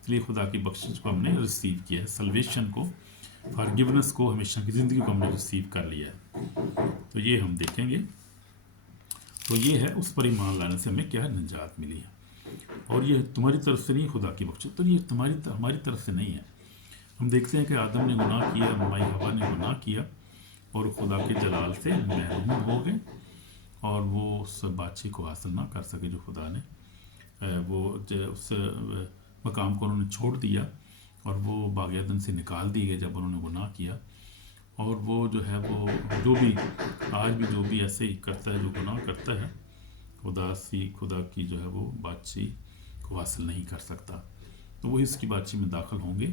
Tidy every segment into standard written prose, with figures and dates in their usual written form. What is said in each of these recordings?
اس لیے خدا کی بخشش کو ہم نے ریسیو کیا ہے، سلویشن کو، فارگیونس کو، ہمیشہ کی زندگی کو ہم نے ریسیو کر لیا ہے۔ تو یہ ہم دیکھیں گے، تو یہ ہے اس پر ایمان لانے سے ہمیں کیا نجات ملی ہے، اور یہ تمہاری طرف سے نہیں، خدا کی بخشش، تو یہ ہماری طرف سے نہیں ہے۔ ہم دیکھتے ہیں کہ آدم نے گناہ کیا، مائی ہوا نے گناہ کیا، اور خدا کے جلال سے محروم ہو گئے، اور وہ اس بادشاہی کو حاصل نہ کر سکے جو خدا نے وہ اس مقام کو انہوں نے چھوڑ دیا، اور وہ باغ عدن سے نکال دیے گئے جب انہوں نے گناہ کیا۔ اور وہ جو ہے وہ جو بھی آج بھی جو بھی ایسے ہی کرتا ہے، جو گناہ کرتا ہے، خدا کی جو ہے وہ بادشاہی کو حاصل نہیں کر سکتا۔ تو وہی اس کی بادشاہی میں داخل ہوں گے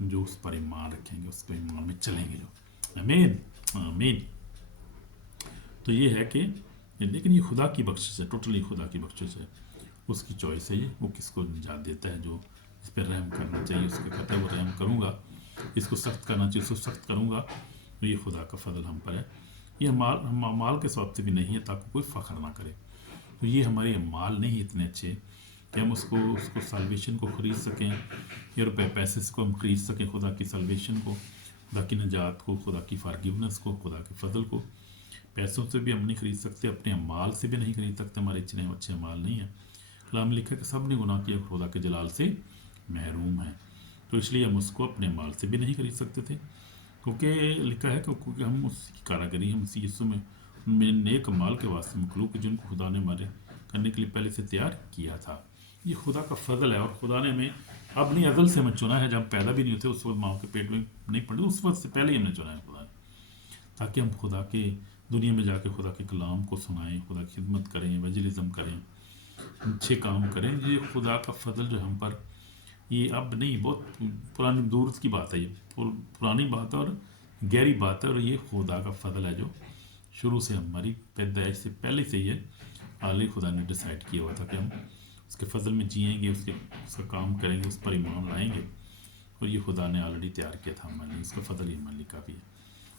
جو اس پر ایمان رکھیں گے، اس پر ایمان میں چلیں گے، جو آمین آمین۔ تو یہ ہے کہ لیکن یہ خدا کی بخشش ہے، ٹوٹلی خدا کی بخشش ہے، اس کی چوائس ہے، یہ وہ کس کو نجات دیتا ہے، جو اس پہ رحم کرنا چاہیے اس کو کہتا ہے وہ رحم کروں گا، اس کو سخت کرنا چاہیے اس کو سخت کروں گا۔ تو یہ خدا کا فضل ہم پر ہے، یہ مال کے ثواب سے بھی نہیں ہے تاکہ کوئی فخر نہ کرے۔ تو یہ ہمارے مال نہیں اتنے اچھے کہ ہم اس کو سالویشن کو خرید سکیں، یا روپے پیسے سے کو ہم خرید سکیں خدا کی سالویشن کو، خدا کی نجات کو، خدا کی فارگیونس کو، خدا کے فضل کو۔ پیسوں سے بھی ہم نہیں خرید سکتے، اپنے مال سے بھی نہیں خرید سکتے، ہمارے اتنے اچھے مال نہیں ہیں۔ کلام لکھا کہ سب نے گناہ کیا، خدا کے جلال سے محروم ہیں، تو اس لیے ہم اس کو اپنے مال سے بھی نہیں خرید سکتے تھے، کیونکہ لکھا ہے کیونکہ ہم اس کی کاراگری ہم اسی یسوع میں نیک مال کے واسطے مخلوق جن کو خدا نے ہمارے کرنے کے لیے پہلے سے تیار کیا تھا۔ یہ خدا کا فضل ہے، اور خدا نے ہمیں اپنی ازل سے ہمیں چنا ہے، جب ہم پیدا بھی نہیں ہوتے اس وقت ماں کے پیٹ میں نہیں پڑے، اس وقت سے پہلے ہی ہم نے چنا ہے خدا نے، تاکہ ہم خدا کے دنیا میں جا کے خدا کے کلام کو سنائیں، خدا کی خدمت کریں، ایونجلزم کریں، اچھے کام کریں۔ یہ خدا کا فضل جو ہم پر، یہ اب نہیں، بہت پرانی دور کی بات ہے، یہ پرانی بات ہے اور گہری بات ہے، اور یہ خدا کا فضل ہے جو شروع سے ہماری پیدائش سے پہلے سے ہی عالی خدا نے ڈیسائیڈ کیا ہوا تھا کہ ہم اس کے فضل میں جئیں گے، اس کا کام کریں گے، اس پر ایمان لائیں گے، اور یہ خدا نے آلریڈی تیار کیا تھا ہمارے لیے، اس کا فضل ہی ہمارے لیے کافی ہے۔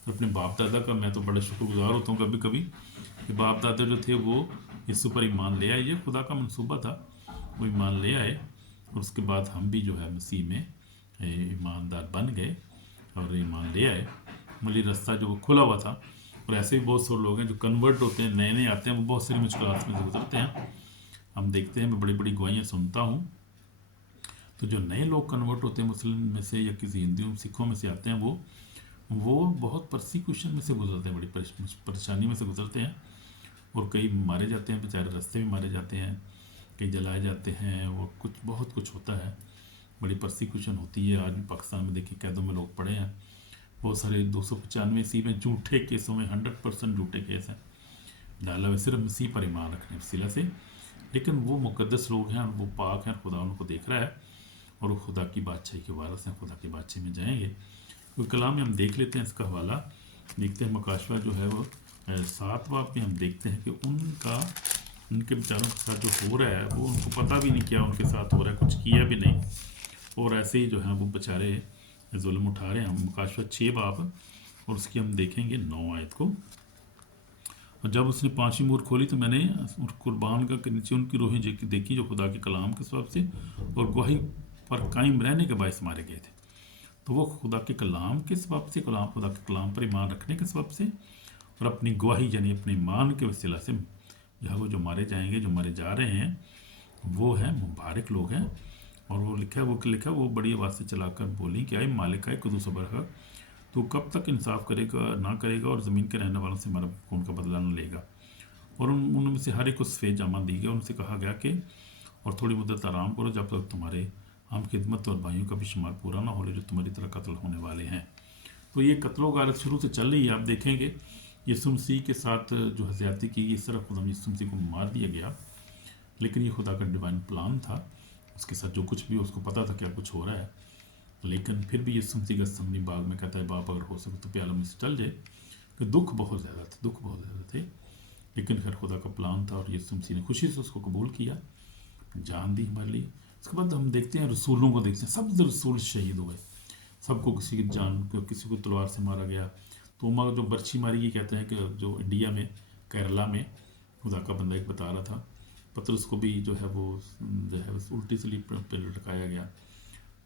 اپنے باپ دادا کا میں تو بڑا شکر گزار ہوتا ہوں کبھی کبھی کہ باپ دادا جو تھے وہ یسوع پر ایمان لے آئے، یہ خدا کا منصوبہ تھا، وہ ایمان لے آئے، اور اس کے بعد ہم بھی جو ہے مسیح میں ایماندار بن گئے اور ایمان لے آئے، مجھے راستہ جو وہ کھلا ہوا تھا۔ اور ایسے بھی بہت سارے لوگ ہیں جو کنورٹ ہوتے ہیں، نئے نئے آتے ہیں، وہ بہت ساری مشکلات میں سے گزرتے ہیں، ہم دیکھتے ہیں، میں بڑی بڑی گواہیاں سنتا ہوں۔ تو جو نئے لوگ کنورٹ ہوتے ہیں مسلم میں سے یا کسی ہندوؤں سکھوں میں سے آتے ہیں، وہ بہت پرسیکیوشن میں سے گزرتے ہیں، بڑی پریشانی میں سے گزرتے ہیں، اور کئی مارے جاتے ہیں، بیچارے رستے میں مارے جاتے ہیں، کئی جلائے جاتے ہیں، وہ بہت کچھ ہوتا ہے، بڑی پرسیکیوشن ہوتی ہے۔ آج بھی پاکستان میں دیکھیں قیدوں میں لوگ پڑے ہیں، بہت سارے 295 میں جھوٹے کیسوں میں 100% جھوٹے کیس ہیں ڈالا ہوئے صرف مسیح پر ایمان رکھنے کے وسیلہ سے، لیکن وہ مقدس لوگ ہیں، وہ پاک ہیں، خدا ان کو دیکھ رہا ہے، اور وہ خدا کی بادشاہی کے وارث ہیں، خدا کی بادشاہی میں جائیں گے۔ کوئی کلام میں ہم دیکھ لیتے ہیں، اس کا حوالہ دیکھتے ہیں، مکاشفہ جو ہے وہ 7 باب میں ہم دیکھتے ہیں کہ ان کے بیچاروں کے ساتھ جو ہو رہا ہے وہ ان کو پتہ بھی نہیں کیا ان کے ساتھ ہو رہا ہے، کچھ کیا بھی نہیں، اور ایسے ہی جو ہیں وہ بیچارے ظلم اٹھا رہے ہیں۔ ہم مکاشفہ 6 باب اور اس کی ہم دیکھیں گے 9 آیت کو۔ اور جب اس نے 5ویں مور کھولی تو میں نے قربان کا نیچے ان کی روحیں دیکھی جو خدا کے کلام کے سبب سے اور گواہی پر قائم رہنے کے باعث مارے گئے تھے۔ تو وہ خدا کے کلام کے سبب سے، خدا کے کلام پر ایمان رکھنے کے سبب سے، اور اپنی گواہی یعنی اپنے ایمان کے وسیلہ سے جو مارے جائیں گے، جو مارے جا رہے ہیں، وہ ہیں مبارک لوگ ہیں۔ اور وہ لکھا وہ بڑی آواز سے چلا کر بولی کہ اے مالکہ قدوس و برحق، تو کب تک انصاف کرے گا نہ کرے گا، اور زمین کے رہنے والوں سے ہمارا خون کا بدلہ نہ لے گا؟ اور ان میں سے ہر ایک کو سفید جامہ دی گیا، ان سے کہا گیا کہ اور تھوڑی مدت آرام کرو جب تک تمہارے ہم خدمت اور بھائیوں کا بھی شمار پورا نہ ہو لے جو تمہاری طرح قتل ہونے والے ہیں۔ تو یہ قتل و غارت شروع سے چل رہی ہے، آپ دیکھیں گے یسوع مسیح کے ساتھ جو زیادتی کی گئی، صرف خدا یسوع مسیح کو مار دیا گیا، لیکن یہ خدا کا ڈیوائن پلان تھا، اس کے ساتھ جو کچھ بھی اس کو پتا تھا کیا کچھ ہو رہا ہے، لیکن پھر بھی یسوع مسیح گستسمنی باغ میں کہتا ہے باپ اگر ہو سکے تو پیالہ مجھ سے ٹل جائے، کہ دکھ بہت زیادہ تھے، لیکن خیر خدا کا پلان تھا، اور یسوع مسیح نے خوشی سے اس کو قبول کیا، جان دی ہمارے لیے۔ اس کے بعد ہم دیکھتے ہیں رسولوں کو، دیکھتے ہیں سب رسول شہید ہوئے، سب کو کسی کی جان کو، کسی کو تلوار سے مارا گیا۔ تو جو برچھی ماری گئی، کہتے ہیں کہ جو انڈیا میں کیرلا میں خدا کا بندہ ایک بتا رہا تھا، پطرس کو بھی جو ہے وہ الٹی سلیب پہ لٹکایا گیا،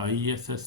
ISS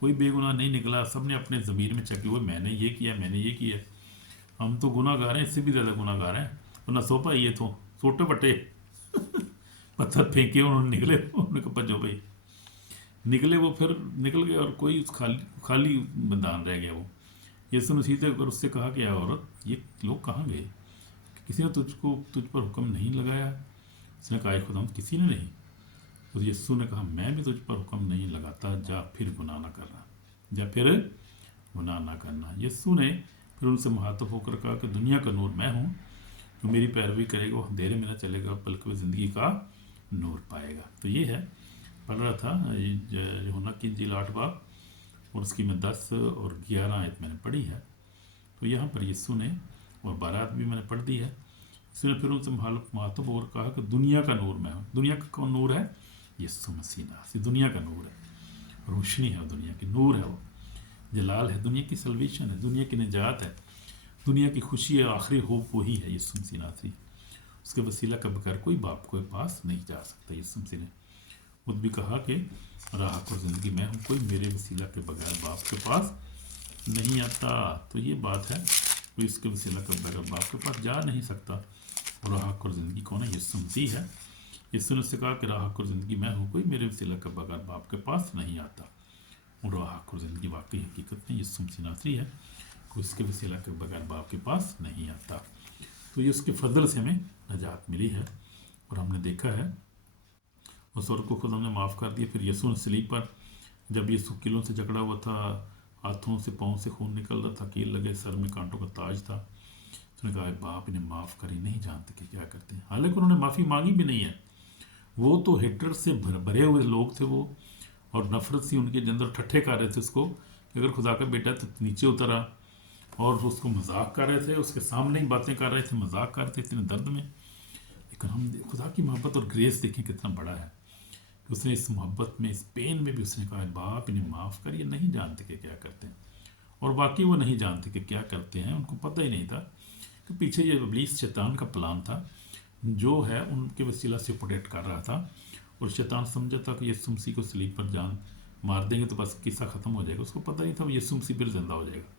کوئی بے گناہ نہیں نکلا. سب نے اپنے ضمیر میں چیک کیا میں نے یہ کیا میں نے یہ کیا. ہم تو گناہ گار ہیں, اس سے بھی زیادہ گناہ گار ہیں. ورنہ سوپا یہ تو سوٹے بٹے پتھر پھینکے انہوں نے, نکلے انہوں نے کہا جو بھائی نکلے, وہ پھر نکل گئے اور کوئی خالی میدان رہ گیا. وہ یسوع مسیح سے اور اس سے کہا کہ عورت یہ لوگ کہاں گئے, کسی نے تجھ پر حکم نہیں لگایا؟ اس نے کہا اے خدا کسی نے نہیں. تو یسوع نے کہا میں بھی تجھ پر حکم نہیں لگاتا, جا پھر گناہ نہ کرنا, جا پھر گناہ نہ کرنا. یسوع نے پھر ان سے مخاطب ہو کر کہا کہ دنیا کا نور میں ہوں, جو میری پیروی کرے گا وہ اندھیرے میں نہ چلے گا بلکہ وہ زندگی کا نور پائے گا. تو یہ ہے پڑھ رہا تھا یوحنا کی انجیل 8 باب اور اس کی میں 10 اور 11 آیت میں نے پڑھی ہے. تو یہاں پر یسوع نے اور 12 آیت بھی میں نے پڑھ دی ہے. اس نے پھر ان سے مخاطب اور کہا کہ دنیا کا نور میں ہوں. دنیا کا کون نور ہے؟ یسوع مسیح ناصری دنیا کا نور ہے, روشنی ہے, دنیا کی نور ہے, وہ جلال ہے, دنیا کی سلویشن ہے, دنیا کی نجات ہے, دنیا کی خوشی ہے, آخری ہوپ وہی ہے یسوع مسیح ناصری. اس کے وسیلہ کے بغیر کوئی باپ کے پاس نہیں جا سکتا. یسوع مسیح نے خود بھی کہا کہ راہ اور زندگی میں ہوں, کوئی میرے وسیلہ کے بغیر باپ کے پاس نہیں آتا. تو یہ بات ہے, کوئی اس کے وسیلہ کے بغیر باپ کے پاس جا نہیں سکتا. راہ اور زندگی کون ہے؟ یسوع مسیح ہے. یسوع نے اس سے کہا کہ راہ اور زندگی میں ہوں, کوئی میرے وسیلہ کے بغیر باپ کے پاس نہیں آتا. اور راہ اور زندگی واقعی حقیقت میں یسوع مسیح ناصری ہے, کوئی اس کے وسیلہ کے بغیر باپ کے پاس نہیں آتا. تو یہ اس کے فضل سے ہمیں نجات ملی ہے. اور ہم نے دیکھا ہے اس عورت کو خود ہم نے معاف کر دیا. پھر یسوع نے صلیب پر جب یسوع کیلوں سے جکڑا ہوا تھا, ہاتھوں سے پاؤں سے خون نکل رہا تھا, کیل لگے, سر میں کانٹوں کا تاج تھا, اس نے کہا باپ انہیں معاف کری, نہیں جانتے کہ کیا کرتے ہیں. حالانکہ انہوں نے معافی مانگی بھی نہیں ہے. وہ تو ہیٹر سے بھرے ہوئے لوگ تھے وہ, اور نفرت سی ان کے اندر, ٹھٹھے کر رہے تھے اس کو کہ اگر خدا کا بیٹا تو نیچے اترا, اور اس کو مذاق کر رہے تھے, اس کے سامنے ہی باتیں کر رہے تھے, مذاق کر رہے تھے اتنے درد میں. لیکن ہم خدا کی محبت اور گریس دیکھیں کتنا بڑا ہے. اس نے اس محبت میں, اس پین میں بھی اس نے کہا باپ انہیں معاف کر, یہ نہیں جانتے کہ کیا کرتے ہیں. اور واقعی وہ نہیں جانتے کہ کیا کرتے ہیں. ان کو پتہ ہی نہیں تھا کہ پیچھے یہ ابلیس شیطان کا پلان تھا جو ہے ان کے وسیلہ سے پروٹیکٹ کر رہا تھا. اور شیطان سمجھا تھا کہ یسوع مسیح کو صلیب پر جان مار دیں گے تو بس قصہ ختم ہو جائے گا. اس کو پتہ نہیں تھا وہ یسوع مسیح پھر زندہ ہو جائے گا.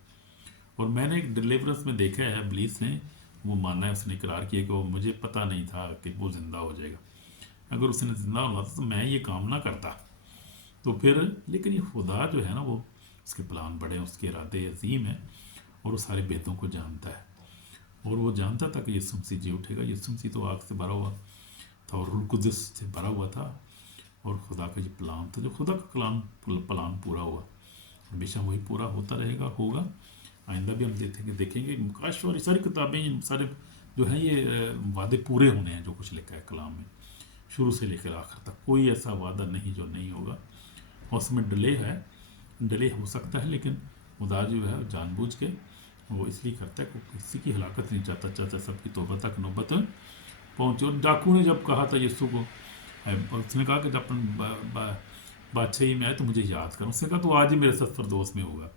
اور میں نے ایک ڈیلیورنس میں دیکھا ہے, ابلیس نے وہ مانا ہے, اس نے اقرار کیا کہ وہ مجھے پتہ نہیں تھا کہ وہ زندہ ہو جائے گا. اگر اس نے زندہ ہونا تھا تو میں یہ کام نہ کرتا. تو پھر لیکن یہ خدا جو ہے نا, وہ اس کے پلان بڑے ہیں, اس کے ارادے عظیم ہیں, اور وہ سارے بیتوں کو جانتا ہے. اور وہ جانتا تھا کہ یسوع مسیح جی اٹھے گا. یسوع مسیح تو آگ سے بھرا ہوا تھا اور روح القدس سے بھرا ہوا تھا, اور خدا کا یہ پلان تھا, جو خدا کا پلان پورا ہوا, ہمیشہ وہی پورا ہوتا رہے گا, ہوگا. آئندہ بھی ہم دیکھیں گے مکاشفہ اور ساری کتابیں سارے جو ہیں یہ وعدے پورے ہونے ہیں. جو کچھ لکھا ہے کلام میں شروع سے لے کر آخر تک, کوئی ایسا وعدہ نہیں جو نہیں ہوگا. اور اس میں ڈیلے ہو سکتا ہے, لیکن خدا جو ہے جان بوجھ کے وہ اس لیے کرتا ہے کہ کسی کی ہلاکت نہیں چاہتا سب کی توبہ تک نوبت پہنچے. اور ڈاکو نے جب کہا تھا یسوع کو, اس نے کہا کہ جب بادشاہی میں آئے تو مجھے یاد کر. اس نے کہا تو آج ہی میرے ساتھ فردوس میں ہوگا.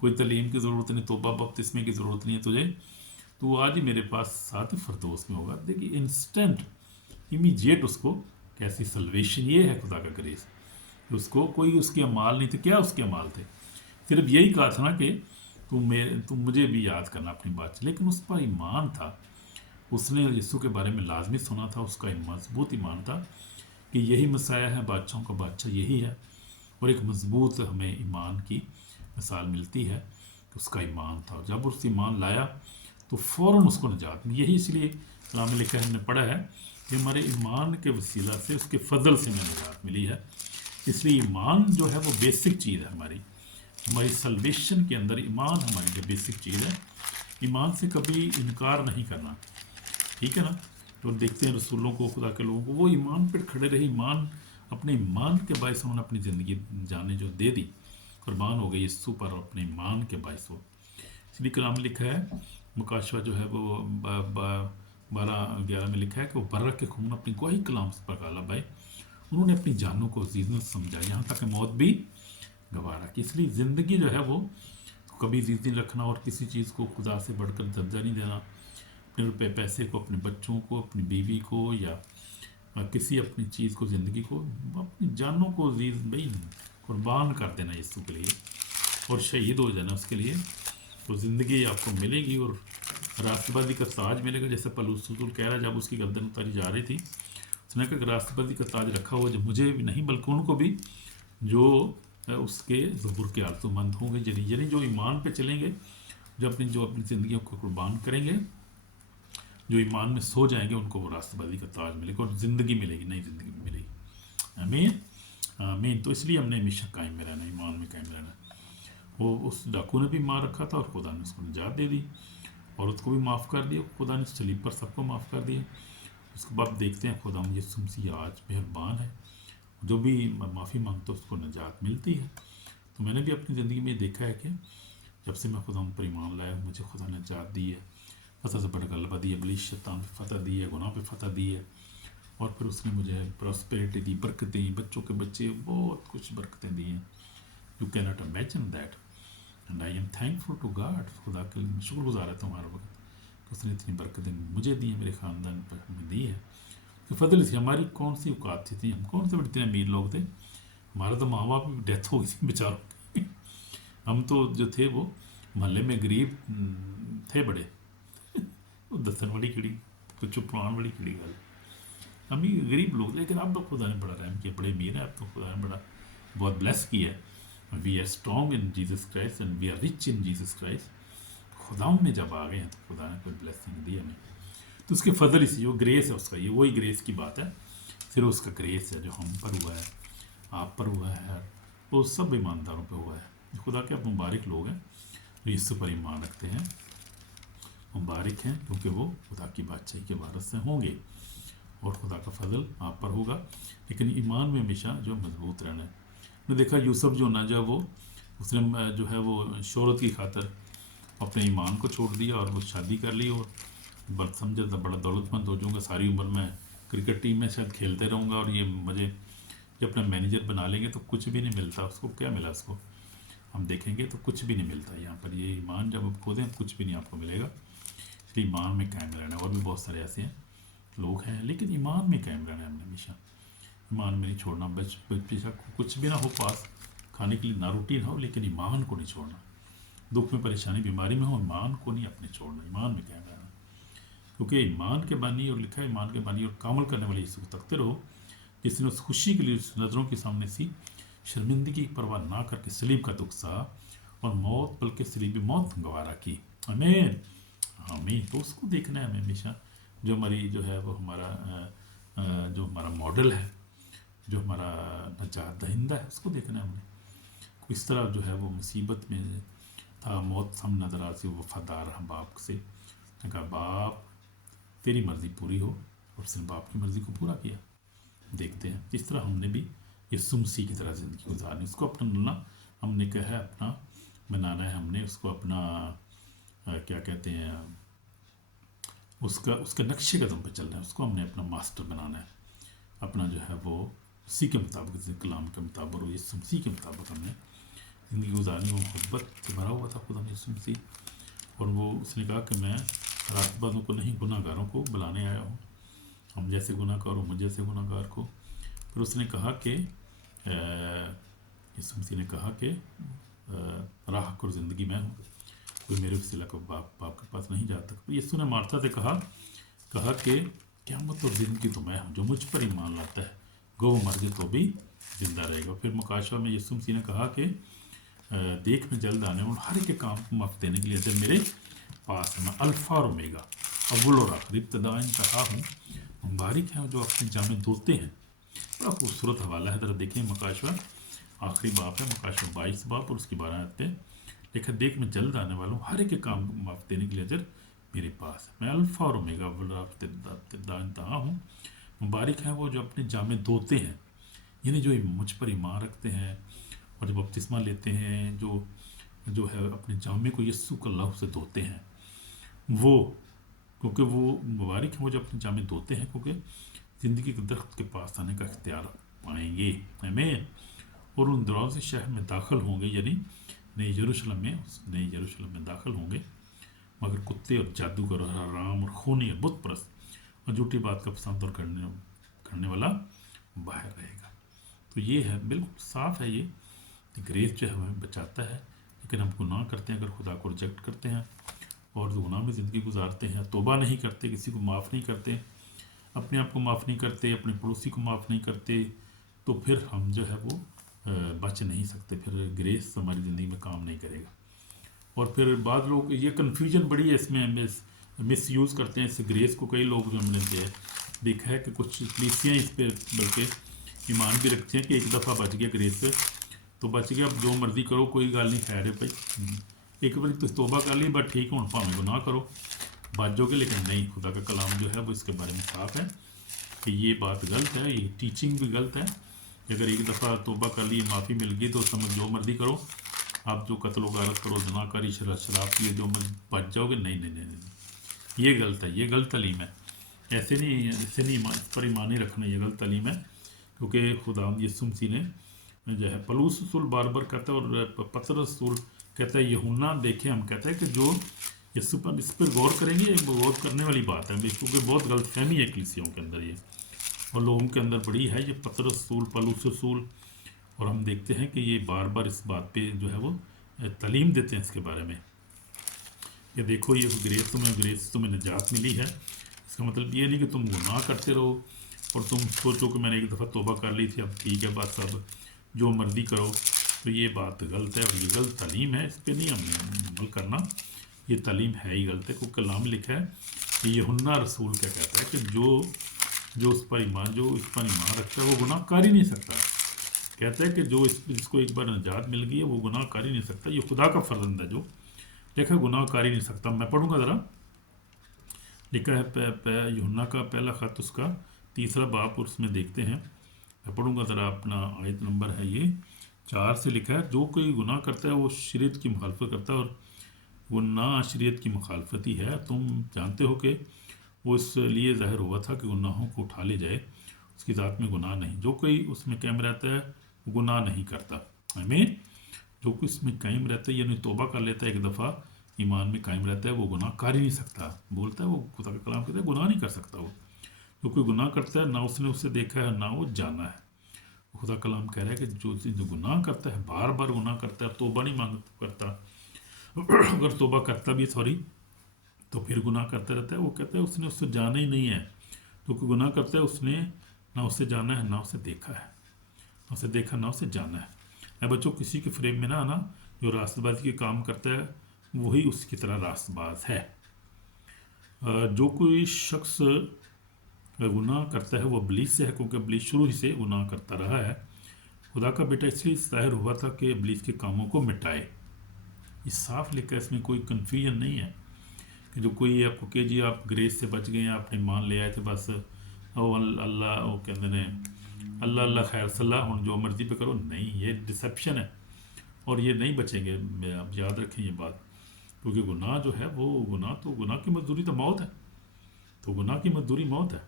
کوئی تعلیم کی ضرورت نہیں, توبہ بپتسمے کی ضرورت نہیں ہے تجھے, تو آج ہی میرے پاس ساتھ فردوس میں ہوگا. دیکھیے انسٹنٹ امیجیٹ اس کو کیسی سلویشن. یہ ہے خدا کا گریس. اس کو کوئی اس کے اعمال نہیں تھے. کیا اس کے اعمال تھے؟ صرف یہی کہا تھا نا کہ تم مجھے بھی یاد کرنا اپنی بات. لیکن اس پر ایمان تھا, اس نے یسوع کے بارے میں لازمی سنا تھا, اس کا مضبوط ایمان تھا کہ یہی مسیح ہے, بادشاہوں کا بادشاہ یہی ہے. اور ایک مضبوط ہمیں ایمان کی مثال ملتی ہے کہ اس کا ایمان تھا. جب اس ایمان لایا تو فوراً اس کو نجات ملی. یہی اس لیے کلام میں لکھا ہے, ہم نے پڑھا ہے کہ ہمارے ایمان کے وسیلہ سے, اس کے فضل سے ہمیں نجات ملی ہے. اس لیے ایمان جو ہے وہ بیسک چیز ہے ہماری سلویشن کے اندر. ایمان ہماری جو بیسک چیز ہے, ایمان سے کبھی انکار نہیں کرنا. ٹھیک ہے نا. تو دیکھتے ہیں رسولوں کو, خدا کے لوگوں کو, وہ ایمان پر کھڑے رہے. اپنے ایمان کے باعث انہوں نے اپنی زندگی جانے جو دے دی, قربان ہو گئی یسوع پر, اور اپنے ایمان کے باعث وہ. اس لیے کلام میں لکھا ہے, مکاشفہ جو ہے وہ 12:11 میں لکھا ہے کہ وہ برک کے خون اپنی گواہی کلام پر غالب بھائی, انہوں نے اپنی جانوں کو عزیزت سمجھا, یہاں تک کہ موت بھی گوارا کی. اس لیے زندگی جو ہے وہ کبھی عزیز نہیں رکھنا, اور کسی چیز کو خدا سے بڑھ کر درجہ نہیں دینا. اپنے روپے پیسے کو, اپنے بچوں کو, اپنی بیوی کو, یا کسی اپنی چیز کو, زندگی کو, اپنی جانوں کو عزیز. بھائی قربان کر دینا یسوع کے لیے اور شہید ہو جانا اس کے لیے، تو زندگی آپ کو ملے گی اور راست بازی کا تاج ملے گا. جیسے پولس رسول کہہ رہا ہے جب اس کی گردن اتاری جا رہی تھی، اس نے کہا کہ راست بازی کا تاج رکھا ہوا جو مجھے بھی نہیں بلکہ ان کو بھی جو اس کے ظہور کے آرزو مند ہوں گے، یعنی جو ایمان پہ چلیں گے، جو اپنی زندگیوں کو قربان کریں گے، جو ایمان میں سو جائیں گے، ان کو وہ راست بازی کا تاج ملے گا اور زندگی ملے گی، نئی زندگی ملے گی. آمین آمین. تو اس لیے ہم نے ہمیشہ قائم میں رہنا، ایمان میں قائم رہنا. وہ اس ڈاکو نے بھی مار رکھا تھا اور خدا نے اس کو نجات دے دی، اور اس کو بھی معاف کر دیا. خدا نے صلیب پر سب کو معاف کر دیا. اس کے بعد دیکھتے ہیں خدا یسوع مسیح آج مہربان ہے، جو بھی معافی مانگتا ہے اس کو نجات ملتی ہے. تو میں نے بھی اپنی زندگی میں دیکھا ہے کہ جب سے میں خدا پر ایمان لایا، مجھے خدا نے نجات دی ہے، فتح سے بڑھ غلبہ دی ہے، ابلیس شیطان پہ فتح دی ہے، گناہ پہ فتح دی ہے، اور پھر اس نے مجھے پراسپیرٹی دی، برکتیں، بچوں کے بچے، بہت کچھ برکتیں دی ہیں. You can not imagine that. And I am thankful to God. خدا کے لیے شکر گزار ہے تمہارا وقت کہ اس نے اتنی برکتیں مجھے دی ہیں، میرے خاندان پر ہمیں دی ہے. تو فضل اس کی ہماری کون سی اوقات تھی، ہم کون سے بڑے اتنے امیر لوگ تھے. ہمارا تو ماں باپ کی ڈیتھ ہو گئی تھی بیچاروں کی. ہم تو جو تھے وہ محلے میں غریب تھے بڑے. وہ دسن والی کیڑی، کچھ چپڑان والی کیڑی گل. ہم بھی غریب لوگ تھے، لیکن اب تو خدا نے بڑا رحم کیا، بڑے امیر ہیں. اب تو خدا نے بڑا بہت بلیس کیا ہے. We are strong in Jesus Christ and we are rich in Jesus Christ. خدا میں جب آ گئے ہیں تو خدا نے کوئی بلیسنگ دی ہمیں. تو اس کے فضل اسی، وہ گریس ہے اس کا، یہ وہی گریس کی بات ہے. صرف اس کا گریس ہے جو ہم پر ہوا ہے، آپ پر ہوا ہے، وہ سب ایمانداروں پہ ہوا ہے. خدا کے مبارک لوگ ہیں جو یسوع پر ایمان رکھتے ہیں، مبارک ہیں کیونکہ وہ خدا کی بادشاہی کے وارث سے ہوں گے، اور خدا کا فضل آپ پر ہوگا. لیکن ایمان میں ہمیشہ جو مضبوط رہنا ہے. میں دیکھا یوسف جو نا جب وہ اس نے جو ہے وہ شہرت کی خاطر اپنے ایمان کو چھوڑ دیا اور وہ شادی کر لی، اور سمجھا تھا بڑا دولت مند ہو جاؤں گا، ساری عمر میں کرکٹ ٹیم میں شاید کھیلتے رہوں گا، اور یہ مجھے جب اپنا مینیجر بنا لیں گے تو کچھ بھی نہیں ملتا. اس کو کیا ملا؟ اس کو ہم دیکھیں گے تو کچھ بھی نہیں ملتا. یہاں پر یہ ایمان جب آپ کھو دیں کچھ بھی نہیں آپ کو ملے گا. اس لیے ایمان میں قائم رہنا. اور بھی بہت سارے ایسے ہیں لوگ ہیں، لیکن ایمان میں قائم رہنا ہے ہم نے ہمیشہ. ایمان میں نہیں چھوڑنا. بچ کچھ بھی نہ ہو پاس، کھانے کے لیے نہ روٹی نہ ہو، لیکن ایمان کو نہیں چھوڑنا. دکھ میں، پریشانی، بیماری میں ہو، ایمان کو نہیں اپنے چھوڑنا. ایمان میں قائم رہنا، کیونکہ ایمان کے بانی، اور لکھا ہے ایمان کے بانی اور کامل کرنے والے یسوع کو تکتے رہو، جس نے اس خوشی کے لیے اس نظروں کے سامنے سی شرمندگی کی پرواہ نہ کر کے صلیب کا دکھ سہا اور موت، بلکہ صلیبی موت گوارا کی. آمین آمین. تو اس کو دیکھنا ہے ہمیں ہمیشہ، جو ہماری جو ہے وہ ہمارا ماڈل ہے، جو ہمارا نجات دہندہ ہے، اس کو دیکھنا ہے ہم نے. اس طرح جو ہے وہ مصیبت میں تھا، موت ہم نظر آ سے وفادار رہا باپ سے. کہا باپ تیری مرضی پوری ہو، اور اس نے باپ کی مرضی کو پورا کیا. دیکھتے ہیں اس طرح ہم نے بھی یسوع مسیح کی طرح زندگی گزارنی. اس کو اپنا ہم نے کہا ہے، اپنا بنانا ہے. ہم نے اس کو اپنا کیا کہتے ہیں، اس کے نقشے قدم پہ چلنا ہے. اس کو ہم نے اپنا ماسٹر بنانا ہے. اپنا جو ہے وہ اسی کے مطابق، کلام کے مطابق اور یسوع مسیح کے مطابق ہم نے زندگی گزارنی. وہ محبت سے بھرا ہوا تھا خدا یسوع مسیح، اور وہ اس نے کہا کہ میں راست بازوں کو نہیں، گناہ گاروں کو بلانے آیا ہوں. ہم جیسے گناہ گار ہو، مجھ جیسے گناہ گار کو. پھر اس نے کہا کہ یسوع مسیح نے کہا کہ راہ اور زندگی میں ہوں، کوئی میرے وسیلہ کو باپ کے پاس نہیں جاتا. یسوع نے مارتھا سے کہا کہ قیامت اور زندگی تو میں ہوں، جو مجھ پر ایمان لاتا ہے گو وہ مر گئے تو بھی زندہ رہے گا. پھر مکاشفہ میں یسوع مسیح نے کہا کہ دیکھ میں جلد آنے والوں ہر ایک کے کام کو معاف دینے کے لیے جب میرے پاس ہے. میں الفا اور اومیگا، اول اور آخر، ابتدا انتہا ہوں. مبارک ہیں جو اپنے جامے دھوتے ہیں. بڑا خوبصورت حوالہ ہے، ذرا دیکھیں. مکاشفہ آخری باپ ہے، مکاشفہ 22 باپ اور اس کی 12 آیتیں. لیکن دیکھ میں جلد آنے والوں ہر ایک کے کام کو معاف دینے کے لیے اجر میرے پاس ہے. میں الفا اور اومیگا، اول اور آخر، ابتدا انتہا ہوں. مبارک ہیں وہ جو اپنے جامے دھوتے ہیں، یعنی جو مجھ پر ایمان رکھتے ہیں اور جب بپتسمہ لیتے ہیں، جو ہے اپنے جامے کو یسوع کا لہو سے دھوتے ہیں. وہ کیونکہ وہ مبارک ہیں وہ جو اپنے جامے دھوتے ہیں، کیونکہ زندگی کے درخت کے پاس آنے کا اختیار پائیں گے. آمین. اور ان دروازے شہر میں داخل ہوں گے، یعنی نئی یروشلم میں داخل ہوں گے، مگر کتے اور جادوگر اور حرام اور خونی اور بت پرست اور جھوٹی بات کا پسند اور کرنے والا باہر رہے گا. تو یہ ہے، بالکل صاف ہے یہ گریس جو ہے ہمیں بچاتا ہے، لیکن ہم گناہ کرتے ہیں، اگر خدا کو ریجیکٹ کرتے ہیں اور گناہ میں زندگی گزارتے ہیں، توبہ نہیں کرتے، کسی کو معاف نہیں کرتے، اپنے آپ کو معاف نہیں کرتے، اپنے پڑوسی کو معاف نہیں کرتے، تو پھر ہم جو ہے وہ بچ نہیں سکتے، پھر گریس ہماری زندگی میں کام نہیں کرے گا۔ اور پھر بعض لوگ یہ کنفیوژن بڑی ہے اس میں، مس یوز کرتے ہیں اس گریس کو، کئی لوگ جو ہم نے دیکھا ہے کہ کچھ کلیسیاں اس پہ بلکہ ایمان بھی رکھتے ہیں کہ ایک دفعہ بچ گیا گریس پہ تو بچ گیا، اب جو مرضی کرو کوئی گل نہیں، خیر ہے بھائی، ایک بار تو توبہ کر لی، بٹ ٹھیک ہے، ہوں بھاویں گناہ کرو بچ جاؤ گے، لیکن نہیں، خدا کا کلام جو ہے وہ اس کے بارے میں صاف ہے کہ یہ بات غلط ہے، یہ ٹیچنگ بھی غلط ہے کہ اگر ایک دفعہ توبہ کر لی، معافی مل گئی تو سمجھ جو مرضی کرو، آپ جو قتل و غارت کرو، زنا کاری، شراب پیے، جو بچ جاؤ گے، نہیں نہیں نہیں نہیں، یہ غلط ہے، یہ غلط تعلیم ہے، ایسے نہیں اس پر ایمان نہیں رکھنا، یہ غلط تعلیم ہے، کیونکہ خدا یسوع مسیح نے جو ہے پلوس رسول بار بار کہتا ہے، اور پطرس رسول کہتا ہے، یوحنا دیکھیں، ہم کہتا ہے کہ جو یسوع پر اس پر غور کریں گے، یہ غور کرنے والی بات ہے، کیونکہ بہت غلط فہمی ہے کلیسیوں کے اندر یہ، اور لوگوں کے اندر بڑی ہے یہ پطرس رسول، پلوس رسول، اور ہم دیکھتے ہیں کہ یہ بار بار اس بات پہ جو ہے وہ تعلیم دیتے ہیں اس کے بارے میں کہ دیکھو یہ گریس تمہیں نجات ملی ہے، اس کا مطلب یہ نہیں کہ تم گناہ کرتے رہو اور تم سوچو کہ میں نے ایک دفعہ توبہ کر لی تھی، اب ٹھیک ہے بس اب جو مرضی کرو، تو یہ بات غلط ہے اور یہ غلط تعلیم ہے، اس پہ نہیں ہم نے عمل کرنا، یہ تعلیم ہے ہی غلط ہے، کیونکہ کلام لکھا ہے کہ یوحنا رسول کیا کہتا ہے کہ جو اس پر ایمان رکھتا ہے وہ گناہ کر ہی نہیں سکتا، کہتا ہے کہ جو جس کو ایک بار نجات مل گئی ہے وہ گناہ کر ہی نہیں سکتا، یہ خدا کا فرزند ہے جو لکھا گناہ کر ہی نہیں سکتا۔ میں پڑھوں گا ذرا، لکھا ہے یوحنا کا پہلا خط، اس کا 3 باب، اور اس میں دیکھتے ہیں، میں پڑھوں گا ذرا، اپنا آیت نمبر ہے یہ 4 سے لکھا ہے، جو کوئی گناہ کرتا ہے وہ شریعت کی مخالفت کرتا ہے، اور گناہ شریعت کی مخالفت ہی ہے، تم جانتے ہو کہ وہ اس لیے ظاہر ہوا تھا کہ گناہوں کو اٹھا لے جائے، اس کی ذات میں گناہ نہیں، جو کوئی اس میں قائم رہتا ہے وہ گناہ نہیں کرتا، آمین، جو کوئی اس میں قائم رہتا ہے یعنی توبہ کر لیتا ہے، ایک دفعہ ایمان میں قائم رہتا ہے، وہ گناہ کر ہی نہیں سکتا، بولتا ہے وہ خدا کا کلام کہتا ہے گناہ نہیں کر سکتا، وہ جو کوئی گناہ کرتا ہے نہ اس نے اسے دیکھا ہے نہ وہ جانا ہے، خدا کلام کہہ رہا ہے کہ جو گناہ کرتا ہے، بار بار گناہ کرتا ہے، توبہ نہیں کرتا، اگر توبہ کرتا بھی تو پھر گناہ کرتا رہتا ہے، وہ کہتا ہے اس نے اس سے جانا ہی نہیں ہے، جو کوئی گناہ کرتا ہے اس نے نہ اسے جانا ہے نہ اسے دیکھا ہے، نہ اسے دیکھا نہ اسے جانا ہے۔ بچوں کسی کے فریب میں نہ آنا، جو راست بازی کے کام کرتا ہے وہی اس کی طرح راست باز ہے، جو کوئی شخص گناہ کرتا ہے وہ ابلیس سے ہے، کیونکہ ابلیس شروع ہی سے گناہ کرتا رہا ہے، خدا کا بیٹا اس لیے ظاہر ہوا تھا کہ ابلیس کے کاموں کو مٹائے، یہ صاف لکھا ہے، اس میں کوئی کنفیوژن نہیں ہے کہ جو کوئی آپ کو کہ جی آپ گریس سے بچ گئے ہیں، آپ نے مان لے آئے تھے، بس او اللہ وہ کہتے ہیں اللہ اللہ خیر صلاح، ہوں جو مرضی پہ کرو، نہیں، یہ ڈسیپشن ہے اور یہ نہیں بچیں گے، آپ یاد رکھیں یہ بات، کیونکہ گناہ جو ہے وہ گناہ کی مزدوری تو موت ہے، تو گناہ کی مزدوری موت ہے،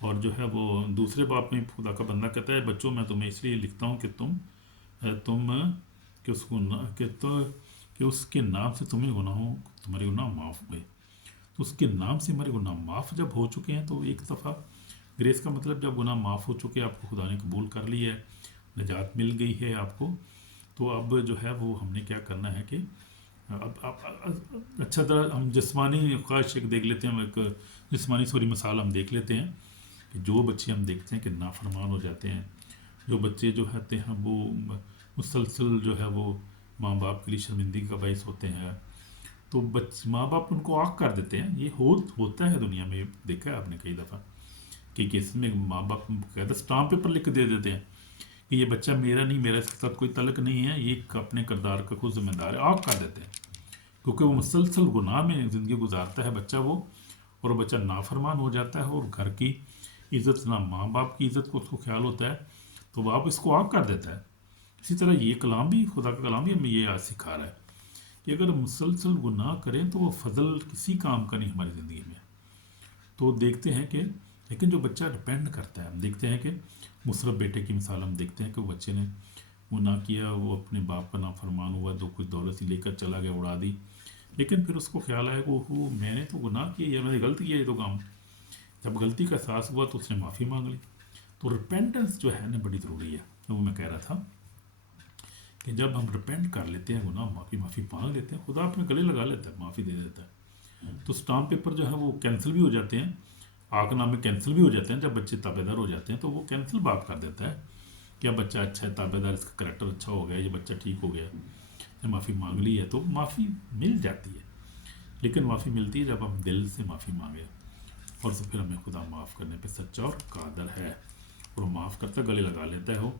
اور جو ہے وہ دوسرے باب میں خدا کا بندہ کہتا ہے بچوں میں تمہیں اس لیے لکھتا ہوں کہ کہ اس کے نام سے تمہارے گناہ معاف ہوئے، تو اس کے نام سے ہمارے گناہ معاف جب ہو چکے ہیں، تو ایک دفعہ گریس کا مطلب جب گناہ معاف ہو چکے، آپ کو خدا نے قبول کر لی ہے، نجات مل گئی ہے آپ کو، تو اب جو ہے وہ ہم نے کیا کرنا ہے کہ اب اچھا طرح ہم جسمانی خواہش ایک دیکھ لیتے ہیں، ایک جسمانی سوری مثال ہم دیکھ لیتے ہیں کہ جو بچے ہم دیکھتے ہیں کہ نافرمان ہو جاتے ہیں، جو بچے جو ہوتے ہیں وہ مسلسل جو ہے وہ ماں باپ کے لیے شرمندگی کا باعث ہوتے ہیں، تو ماں باپ ان کو آگ کر دیتے ہیں، یہ ہوتا ہے دنیا میں، دیکھا ہے آپ نے کئی دفعہ کہ کس میں ماں باپ قاعدہ اسٹامپ پیپر لکھ کے دے دیتے ہیں کہ یہ بچہ میرا نہیں، میرا اس کے ساتھ کوئی تعلق نہیں ہے، یہ اپنے کردار کا خود ذمہ دار ہے، آگ کر دیتے ہیں، کیونکہ وہ مسلسل گناہ میں زندگی گزارتا ہے بچہ وہ، اور بچہ نافرمان ہو جاتا ہے، اور گھر کی عزت نہ ماں باپ کی عزت کو اس کو خیال ہوتا ہے، تو باپ اس کو آگ کر دیتا ہے۔ اسی طرح یہ کلام بھی، خدا کا کلام بھی ہمیں یہ سکھا رہا ہے کہ اگر مسلسل گناہ کریں تو وہ فضل کسی کام کا نہیں ہماری زندگی میں، تو دیکھتے ہیں کہ لیکن جو بچہ ڈپینڈ کرتا ہے، ہم دیکھتے ہیں کہ مصرف بیٹے کی مثال ہم دیکھتے ہیں کہ وہ بچے نے گناہ کیا، وہ اپنے باپ کا نافرمان ہوا، جو کچھ دولت ہی لے کر چلا گیا، اڑا دی، لیکن پھر اس کو خیال آیا کہ میں نے تو گناہ کیا، یا میں نے غلط کیا یہ تو کام، جب غلطی کا احساس ہوا تو اس نے معافی مانگ لی، تو ریپینٹنس جو ہے نا بڑی ضروری ہے، وہ میں کہہ رہا تھا کہ جب ہم ریپینٹ کر لیتے ہیں گناہ معافی مانگ لیتے ہیں خدا اپنے گلے لگا لیتا ہے معافی دے دیتا ہے تو اسٹامپ پیپر جو ہے وہ کینسل بھی ہو جاتے ہیں آق نامے کینسل بھی ہو جاتے ہیں جب بچے تابے دار ہو جاتے ہیں تو وہ کینسل باپ کر دیتا ہے کہ اب بچہ اچھا ہے تابے دار اس کا کریکٹر اچھا ہو گیا یہ بچہ ٹھیک ہو گیا معافی مانگ لی ہے تو معافی مل جاتی ہے لیکن معافی ملتی ہے جب ہم دل سے معافی مانگیں اور سے پھر ہمیں خدا معاف کرنے پہ سچا اور قادر ہے اور وہ معاف کرتا گلے لگا لیتا ہے وہ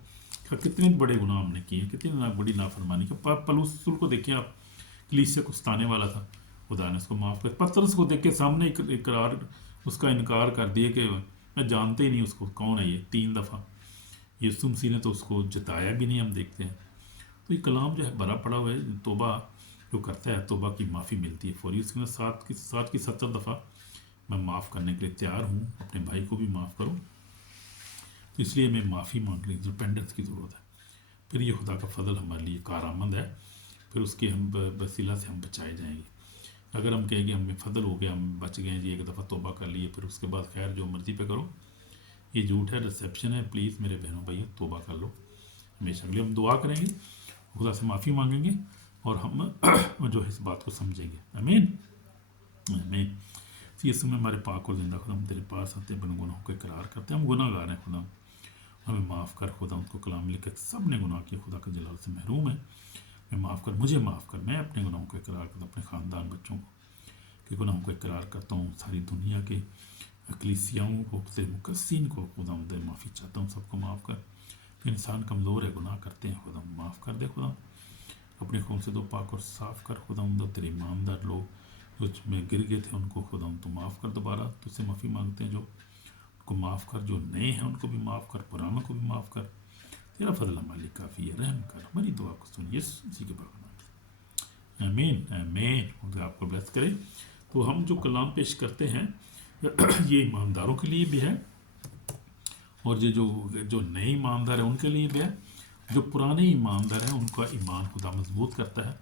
کتنے بڑے گناہ ہم نے کیے ہیں کتنی بڑی نافرمانی کہ پلوس رسول کو دیکھیں آپ کلیسیا کو ستانے والا تھا خدا نے اس کو معاف کر پترس کو دیکھ کے سامنے اقرار اس کا انکار کر دیا کہ میں جانتے ہی نہیں اس کو کون ہے یہ 3 دفعہ یسوع مسیح نے تو اس کو جتایا بھی نہیں ہم دیکھتے ہیں تو یہ کلام جو ہے بھرا پڑا ہوا ہے توبہ جو کرتا ہے توبہ کی معافی ملتی ہے فوری اس کے 70 دفعہ میں معاف کرنے کے لیے تیار ہوں اپنے بھائی کو بھی معاف کروں تو اس لیے ہمیں معافی مانگنے کی ریپینٹنس کی ضرورت ہے پھر یہ خدا کا فضل ہمارے لیے کارآمد ہے پھر اس کے ہم وسیلہ سے ہم بچائے جائیں گے اگر ہم کہیں گے ہمیں فضل ہو گیا ہم بچ گئے جی ایک دفعہ توبہ کر لیے پھر اس کے بعد خیر جو مرضی پہ کرو یہ جھوٹ ہے ریسیپشن ہے پلیز میرے بہنوں بھائی توبہ کر لو ہمیشہ کے لیے ہم دعا کریں گے خدا سے معافی مانگیں گے اور ہم جو ہے اس بات کو سمجھیں گے آمین آمین اس میں ہمارے پاک اور زندہ خدا ہم تیرے پاس آتے ہیں بن گناہوں کا اقرار کرتے ہیں ہم گناہ گار ہیں خدا ہمیں معاف کر خدا ان کو کلام لکھ کے سب نے گناہ کیا خدا کے جلال سے محروم ہے میں معاف کر مجھے معاف کر میں اپنے گناہوں کو اقرار کرتا ہوں اپنے خاندان بچوں کو کہ گناہوں کو اقرار کرتا ہوں ساری دنیا کے کلیسیاؤں کو تیرے مقدسین کو خدا دے معافی چاہتا ہوں سب کو معاف کر کہ انسان کمزور ہے گناہ کرتے ہیں خدا معاف کر دے خدا اپنے خون سے دو پاک اور صاف کر خدا دو تیرے ایماندار لوگ جو میں گر گئے تھے ان کو خدا تو معاف کر دوبارہ تجھ سے معافی مانگتے ہیں جو ان کو معاف کر جو نئے ہیں ان کو بھی معاف کر پرانوں کو بھی معاف کر تیرا فضل ہمارے لیے کافی ہے رحم کر ہماری دعا کو سن یس اسی کے بعد آمین آمین خدا آپ کو بلیس کرے تو ہم جو کلام پیش کرتے ہیں یہ ایمانداروں کے لیے بھی ہے اور یہ جو نئے ایماندار ہیں ان کے لیے بھی ہے جو پرانے ایماندار ہیں ان کا ایمان خدا مضبوط کرتا ہے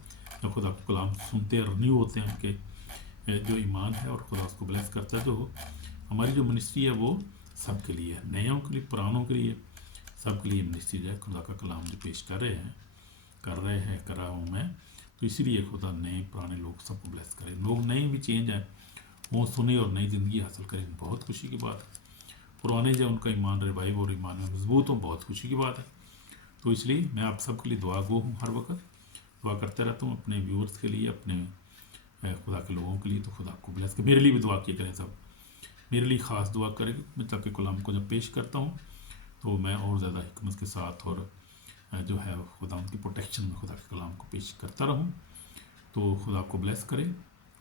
جو خدا کو کلام سنتے ہیں رنیو ہوتے ہیں ان کے جو ایمان ہے اور خدا اس کو بلیس کرتا ہے جو ہماری جو منسٹری ہے وہ سب کے لیے ہے نئےوں کے لیے پرانوں کے لیے سب کے لیے منسٹری ہے خدا کا کلام جو پیش کر رہے ہیں کر رہا ہوں میں تو اسی لیے خدا نئے پرانے لوگ سب کو بلیس کرے لوگ نئے بھی چینج ہیں وہ سنیں اور نئی زندگی حاصل کریں بہت خوشی کی بات ہے پرانے جو ان کا ایمان ریوائو اور ایمان میں مضبوط ہوں بہت خوشی کی بات ہے تو اس لیے میں آپ سب کے لیے دعا گو ہوں ہر وقت دعا کرتا رہتا ہوں اپنے ویورز کے لیے اپنے خدا کے لوگوں کے لیے تو خدا کو بلیس کرے میرے لیے بھی دعا کیا کریں سب میرے لیے خاص دعا کریں میں تاکہ کلام کو جب پیش کرتا ہوں تو میں اور زیادہ حکمت کے ساتھ اور جو ہے خدا ان کی پروٹیکشن میں خدا کے کلام کو پیش کرتا رہوں تو خدا کو بلیس کرے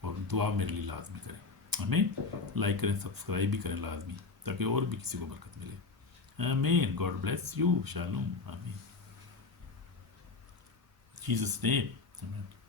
اور دعا میرے لیے لازمی کریں ہمیں لائک کریں سبسکرائب بھی کریں لازمی تاکہ اور بھی کسی کو برکت ملے آمین گاڈ بلیس یو شالوم آمین جیسس نیم آمین